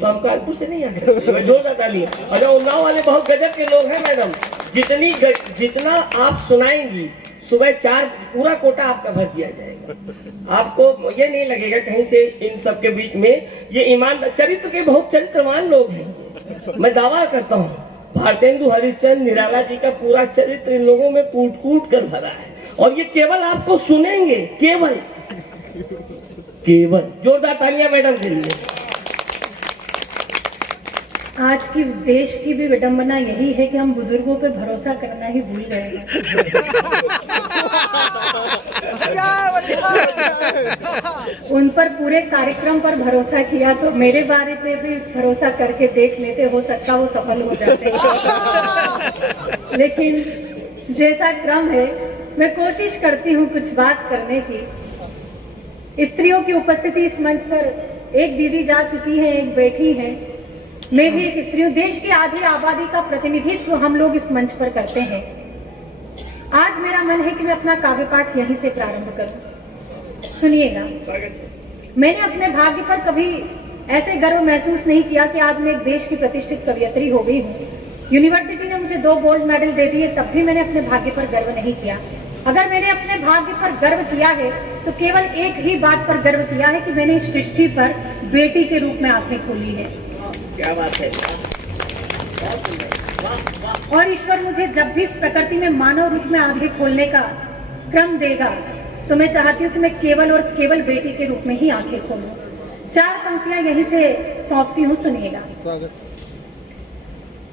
तो हम कानपुर से नहीं आ सकते। जोरदार ताली। और उन्नाव वाले बहुत गजब के लोग हैं मैडम, जितना आप सुनाएंगी सुबह 4 पूरा कोटा आपका भर दिया जाएगा। आपको ये नहीं लगेगा कहीं से इन सब के बीच में ये ईमान चरित्र के बहुत चरित्रवान लोग हैं। मैं दावा करता हूँ भारतेंदु हरिश्चंद्र निराला जी का पूरा चरित्र इन लोगों में कूट कूट कर भरा है, और ये केवल आपको सुनेंगे, केवल जोरदार तालियां मैडम के लिए। आज की देश की भी विडंबना यही है कि हम बुजुर्गों पे भरोसा करना ही भूल गए हैं। उन पर पूरे कार्यक्रम पर भरोसा किया तो मेरे बारे पे भी भरोसा करके देख लेते, हो सकता वो सफल हो जाते। लेकिन जैसा क्रम है मैं कोशिश करती हूँ कुछ बात करने की। स्त्रियों की उपस्थिति इस मंच पर, एक दीदी जा चुकी है, एक बैठी है, मैं भी एक स्त्री हूँ। देश की आधी आबादी का प्रतिनिधित्व हम लोग इस मंच पर करते हैं। आज मेरा मन है कि मैं अपना काव्य पाठ यहीं से प्रारंभ करूं। सुनिएगा, मैंने अपने भाग्य पर कभी ऐसे गर्व महसूस नहीं किया कि आज मैं एक देश की प्रतिष्ठित कवयित्री हो गई हूँ। यूनिवर्सिटी ने मुझे 2 गोल्ड मेडल दे दिए, तब भी मैंने अपने भाग्य पर गर्व नहीं किया। अगर मैंने अपने भाग्य पर गर्व किया है तो केवल एक ही बात पर गर्व किया है कि मैंने इस सृष्टि पर बेटी के रूप में आंखें खोली है। क्या बात है। और ईश्वर मुझे जब भी इस प्रकृति में मानव रूप में आंखें खोलने का क्रम देगा तो मैं चाहती हूँ कि मैं केवल और केवल बेटी के रूप में ही आंखें खोलूं। 4 पंक्तियां यहीं से सौंपती हूँ, सुनिएगा।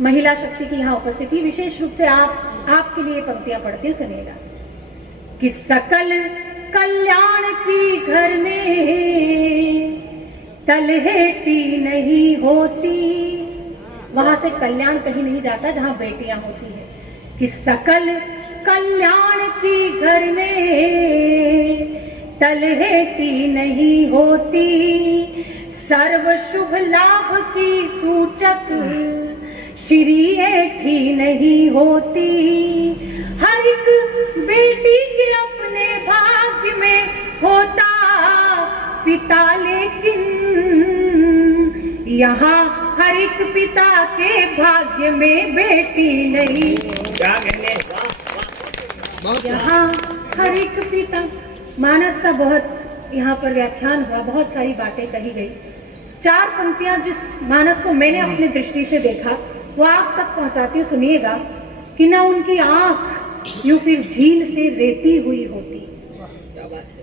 महिला शक्ति की यहाँ उपस्थिति, विशेष रूप से आपके लिए पंक्तियां पढ़ती हूँ, सुनिएगा। कि सकल कल्याण की घर में तलहेटी नहीं होती, वहां से कल्याण कहीं नहीं जाता जहां बेटियां होती है। कि सकल कल्याण की घर में तलहेटी नहीं होती, सर्व शुभ लाभ की सूचक श्री ऐठी नहीं होती। हर एक बेटी के अपने भाग्य में होता पिता, लेकिन यहाँ हर एक पिता के भाग्य में बेटी नहीं। यहाँ हर एक पिता, मानस का बहुत यहाँ पर व्याख्यान हुआ, बहुत सारी बातें कही गई। 4 पंक्तियां जिस मानस को मैंने अपनी दृष्टि से देखा वो आप तक पहुंचाती हूँ, सुनिएगा। कि ना उनकी आंख यूं फिर झील से रेती हुई होती,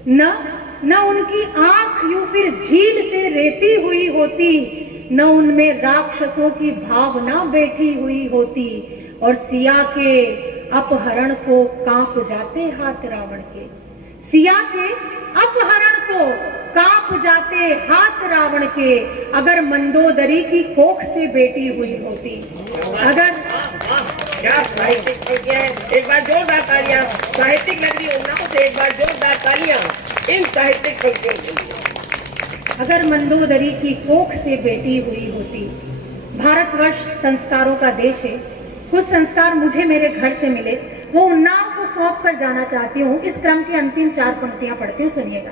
न उनकी आंख यूं फिर झील से रेती हुई होती, न उनमें राक्षसों की भावना बैठी हुई होती, और सिया के अपहरण को कांप जाते हाथ रावण के। सिया के अपहरण को कांप जाते हाथ रावण के, अगर मंदोदरी की कोख से बेटी हुई होती। अगर क्या साहित्यिक पंक्तियां हैं, एक बार जोरदार तालियां। साहित्यिक नगरी उन्नाव से एक बार जोरदार तालियां इन साहित्यिक पंक्तियों के लिए। अगर मंदोदरी की कोख से बेटी हुई होती। भारतवर्ष संस्कारों का देश है, कुछ संस्कार मुझे मेरे घर से मिले, वो उन्नाव को सौंप कर जाना चाहती हूँ। इस क्रम की अंतिम 4 पंक्तियां पढ़ती हूँ, सुनिएगा।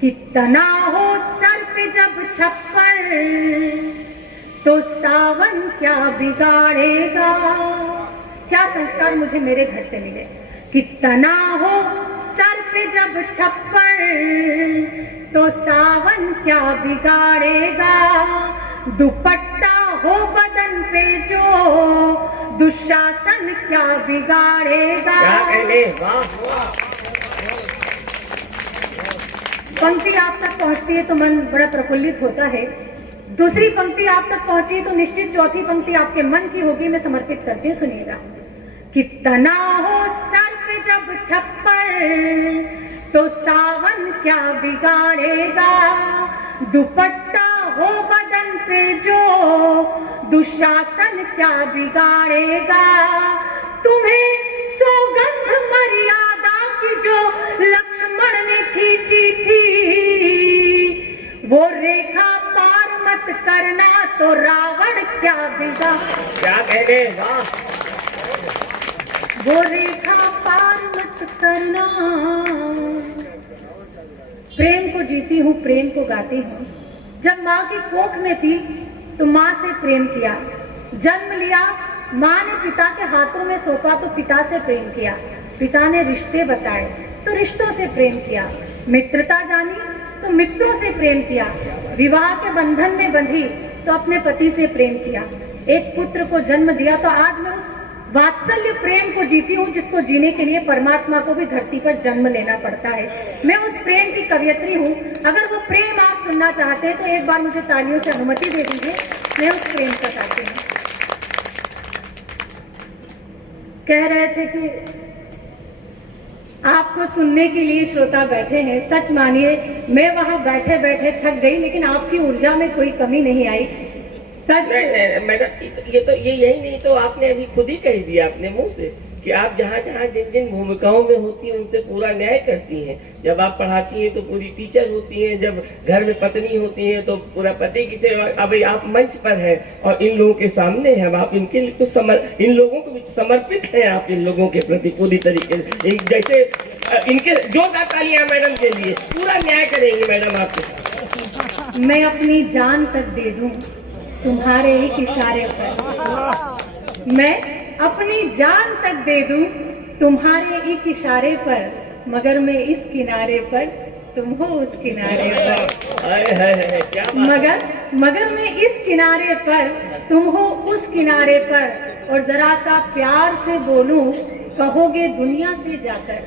कि तना हो सर पे जब छप्पर तो सावन क्या बिगाड़ेगा। क्या संस्कार मुझे मेरे घर से मिले। कि तना हो सर पे जब छप्पर तो सावन क्या बिगाड़ेगा, दुपट्टा हो बदन पे जो दुशासन क्या बिगाड़ेगा। पंक्ति आप तक पहुंचती है तो मन बड़ा प्रफुल्लित होता है। दूसरी पंक्ति आप तक पहुंची तो निश्चित चौथी पंक्ति आपके मन की होगी, मैं समर्पित करती हूँ, सुनिएगा। कि तना हो सर पे जब छप्पर तो सावन क्या बिगाड़ेगा, दुपट्टा हो बदन पे जो दुशासन क्या बिगाड़ेगा, तुम्हें सौगंध मर्यादा की जो लक्ष्मण ने खींची थी, वो रेखा पार मत करना तो रावण क्या बिगा। क्या कहने, वाह। वो रेखा पार मत करना। प्रेम को जीती हूँ, प्रेम को गाती हूँ, जब माँ की कोख में थी तो माँ से प्रेम किया, जन्म लिया, माँ ने पिता के हाथों में सौंपा तो पिता से प्रेम किया, पिता ने रिश्ते बताए तो रिश्तों से प्रेम किया, मित्रता जानी तो मित्रों से प्रेम किया, विवाह के बंधन में बंधी तो अपने पति से प्रेम किया, एक पुत्र को जन्म दिया तो आज मैं उस वात्सल्य प्रेम को जीती हूँ जिसको जीने के लिए परमात्मा को भी धरती पर जन्म लेना पड़ता है। मैं उस प्रेम की कवयित्री हूँ। अगर वो प्रेम आप सुनना चाहते हैं तो एक बार मुझे तालियों से अनुमति दे दीजिए, मैं उस प्रेम का गाती हूँ। कह रहे थे कि आपको सुनने के लिए श्रोता बैठे हैं। सच मानिए मैं वहां बैठे बैठे थक गई, लेकिन आपकी ऊर्जा में कोई कमी नहीं आई। सच मैडम ये यही नहीं तो आपने अभी खुद ही कह दिया अपने मुंह से कि आप जहाँ जहाँ जिन जिन भूमिकाओं में होती हैं उनसे पूरा न्याय करती हैं। जब आप पढ़ाती हैं तो पूरी टीचर होती हैं, जब घर में पत्नी होती हैं तो पूरा पति की सेवा। अब आप मंच पर हैं और इन लोगों के सामने हैं, आप इनके लिए कुछ इन लोगों को समर्पित हैं, आप इन लोगों के प्रति पूरी तरीके से जैसे इनके जोरदार तालियां मैडम के लिए, पूरा न्याय करेंगी मैडम आपके। मैं अपनी जान तक दे दूं तुम्हारे एक इशारे पर, मैं अपनी जान तक दे दूं तुम्हारे एक इशारे पर, मगर मैं इस किनारे पर, तुम हो उस किनारे पर। क्या मगर मैं इस किनारे पर, तुम हो उस किनारे पर। और जरा सा प्यार से बोलूं कहोगे दुनिया से जाकर,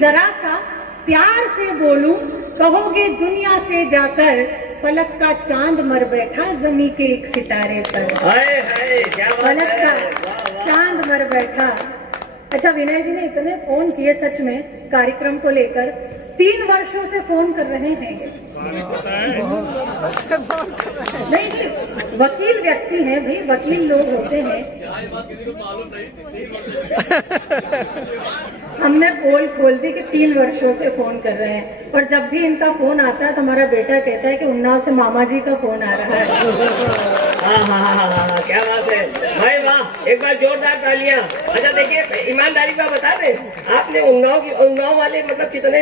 जरा सा प्यार से बोलूं कहोगे दुनिया से जाकर, फलक का चांद मर बैठा जमी के एक सितारे पर। फलक का चांद मर बैठा। अच्छा, विनय जी ने इतने फोन किए सच में कार्यक्रम को लेकर, 3 वर्षों से फोन कर रहे हैं। नहीं, वकील व्यक्ति हैं भाई, वकील लोग होते हैं। हमने पोल खोल दी कि 3 वर्षों से फोन कर रहे हैं, और जब भी इनका फोन आता है तो हमारा बेटा कहता है कि उन्नाव से मामा जी का फोन आ रहा है। क्या बात है भाई, वाह, एक बार जोरदार तालियां। अच्छा देखिए, ईमानदारी का बता दें, आपने उन्नाव वाले मतलब कितने,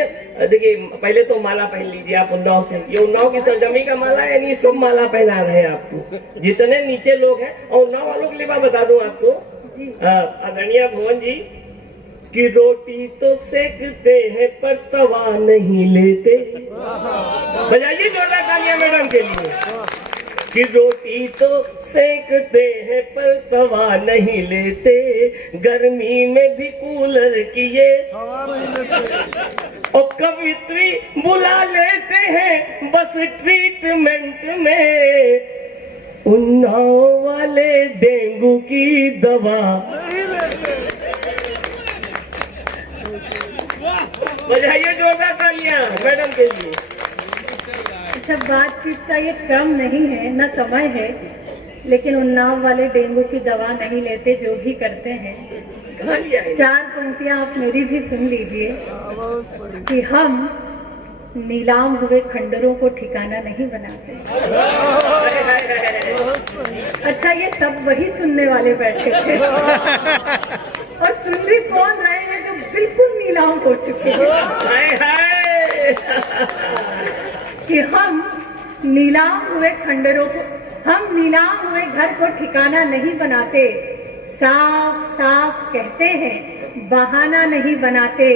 देखिए पहले तो माला पहन लीजिए आप उन्नाव से, ये उन्नाव की सरजमी का माला, यानी सब माला पहना रहे हैं आपको जितने नीचे लोग हैं। और उन्नाव वालों के लिए मैं बता दूं आपको, आदरणीय भुवन जी कि रोटी तो सेकते हैं पर तवा नहीं लेते। बजाइए जोरदार तालियां मैडम के लिए कि रोटी तो सेकते हैं पर तवा नहीं लेते, गर्मी में भी कूलर किए और कवित्री बुला लेते हैं बस ट्रीटमेंट में, उन्नाव वाले डेंगू की दवा। बजाइए जोरदार तालियां मैडम के लिए। अच्छा, बातचीत का ये क्रम नहीं है, न समय है, लेकिन उन्नाव वाले डेंगू की दवा नहीं लेते, जो भी करते हैं। 4 पंक्तियां आप मेरी भी सुन लीजिए कि हम नीलाम हुए खंडरों को ठिकाना नहीं बनाते। अच्छा, ये सब वही सुनने वाले बैठे थे और सुन भी कौन रहे हैं जो बिल्कुल नीलाम हो चुके हैं कि हम नीलाम हुए खंडरों को, हम नीलाम हुए घर को ठिकाना नहीं बनाते, साफ साफ कहते हैं बहाना नहीं बनाते,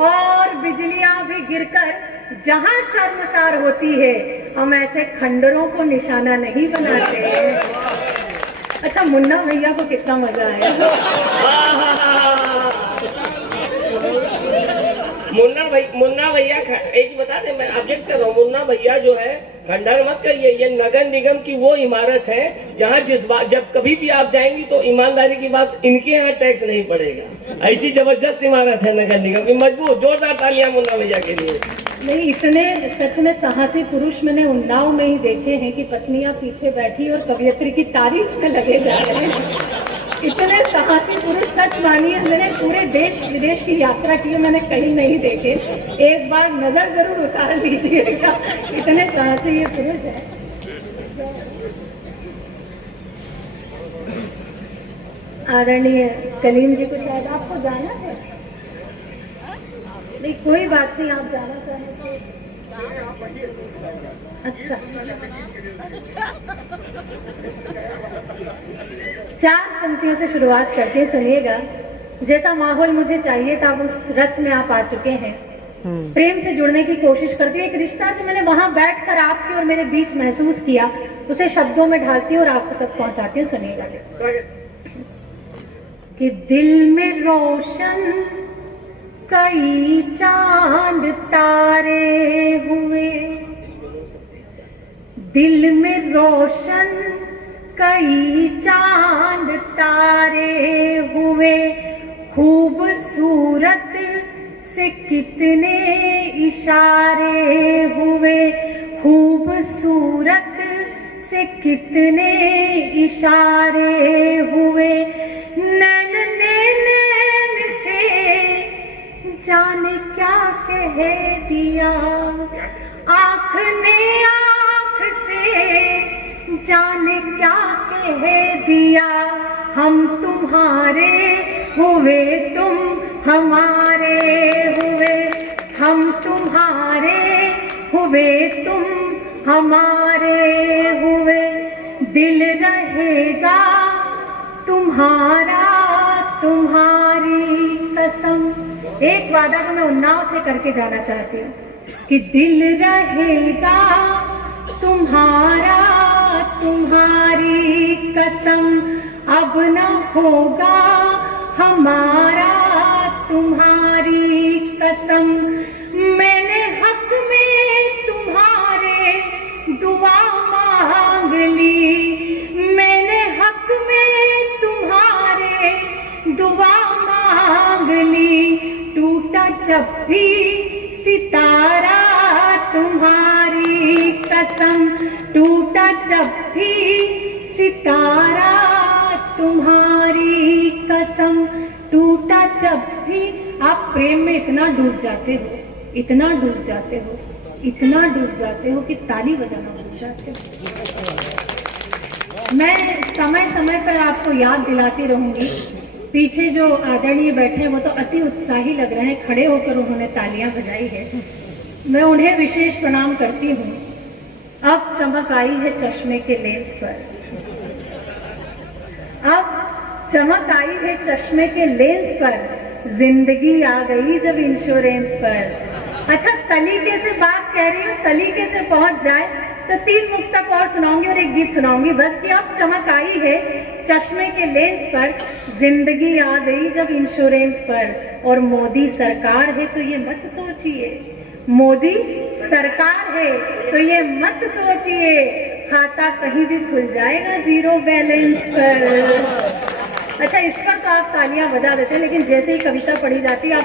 और बिजलियां भी गिरकर जहां शर्मसार होती है, हम ऐसे खंडरों को निशाना नहीं बनाते। अच्छा, मुन्ना भैया को कितना मजा आया। मुन्ना भैया एक बता दे, मैं ऑब्जेक्ट कर रहा हूँ, मुन्ना भैया जो है खंडर मत करिए, ये नगर निगम की वो इमारत है जहाँ जब कभी भी आप जाएंगी तो ईमानदारी की बात, इनके यहाँ टैक्स नहीं पड़ेगा। ऐसी जबरदस्त इमारत है नगर निगम की, मजबूत। जोरदार तालियां मुन्ना भैया के लिए। नहीं, इतने सच में साहसी पुरुष मैंने उन्नाव में ही देखे हैं कि पत्नियां पीछे बैठी और कवियत्री की तारीफ में लगे जा रहे हैं। इतने साहसी पुरुष सच मानिए मैंने पूरे देश विदेश की यात्रा की, मैंने कहीं नहीं देखे। एक बार नजर जरूर उतार दीजिएगा, इतने साहसी ये पुरुष है। आदरणीय कलीम जी को शायद आपको जाना है। नहीं, कोई बात नहीं, आप जाना चाहें तो। अच्छा, 4 पंक्तियों से शुरुआत करते हैं, सुनिएगा। जैसा माहौल मुझे चाहिए था उस रस में आप आ चुके हैं। प्रेम से जुड़ने की कोशिश करती हूँ। एक रिश्ता जो मैंने वहां बैठकर आपके और मेरे बीच महसूस किया, उसे शब्दों में ढालती हूँ और आपको तक पहुंचाती हूँ, सुनिएगा। कि दिल में रोशन कई चांद तारे हुए, दिल में रोशन कई चांद तारे हुए, खूबसूरत से कितने इशारे हुए, खूबसूरत से कितने इशारे हुए, नैन ने नैन से जाने क्या कह दिया, आँख ने आँख से जाने क्या कह दिया, हम तुम्हारे हुए तुम हमारे हुए, हम तुम्हारे हुए तुम हमारे हुए, दिल रहेगा तुम्हारा तुम्हारी कसम। एक वादा को मैं उन्नाव से करके जाना चाहती हूँ कि दिल रहेगा तुम्हारा तुम्हारी कसम, अब न होगा हमारा तुम्हारी कसम, मैंने हक में तुम्हारे दुआ मांग ली, मैंने हक में तुम्हारे दुआ मांग ली, टूटा जब भी सितारा तुम्हारी कसम, टूटा जब भी सितारा तुम्हारी कसम, टूटा जब भी। आप प्रेम में इतना डूब जाते हो, इतना डूब जाते हो, इतना डूब जाते हो कि ताली बजाना भूल जाते हो। मैं समय समय पर आपको याद दिलाती रहूंगी। पीछे जो आदरणीय बैठे हैं वो तो अति उत्साही लग रहे हैं, खड़े होकर उन्होंने तालियां बजाई है, मैं उन्हें विशेष प्रणाम करती हूँ। अब चमक आई है चश्मे के लेंस पर, अब चमक आई है चश्मे के लेंस पर, जिंदगी आ गई जब इंश्योरेंस पर। अच्छा, सलीके से बात कह रही हूँ, सलीके से पहुंच जाए तो 3 मुक्तक और सुनाऊंगी और एक गीत सुनाऊंगी बस, कि अब चमक आई है चश्मे के लेंस पर, जिंदगी आ गई जब इंश्योरेंस पर, और मोदी सरकार है तो ये मत सोचिए, मोदी सरकार है तो ये मत सोचिए, खाता कहीं भी खुल जाएगा 0 बैलेंस पर। अच्छा, इस पर तो आप तालियां बजा देते हैं, लेकिन जैसे ही कविता पढ़ी जाती है आप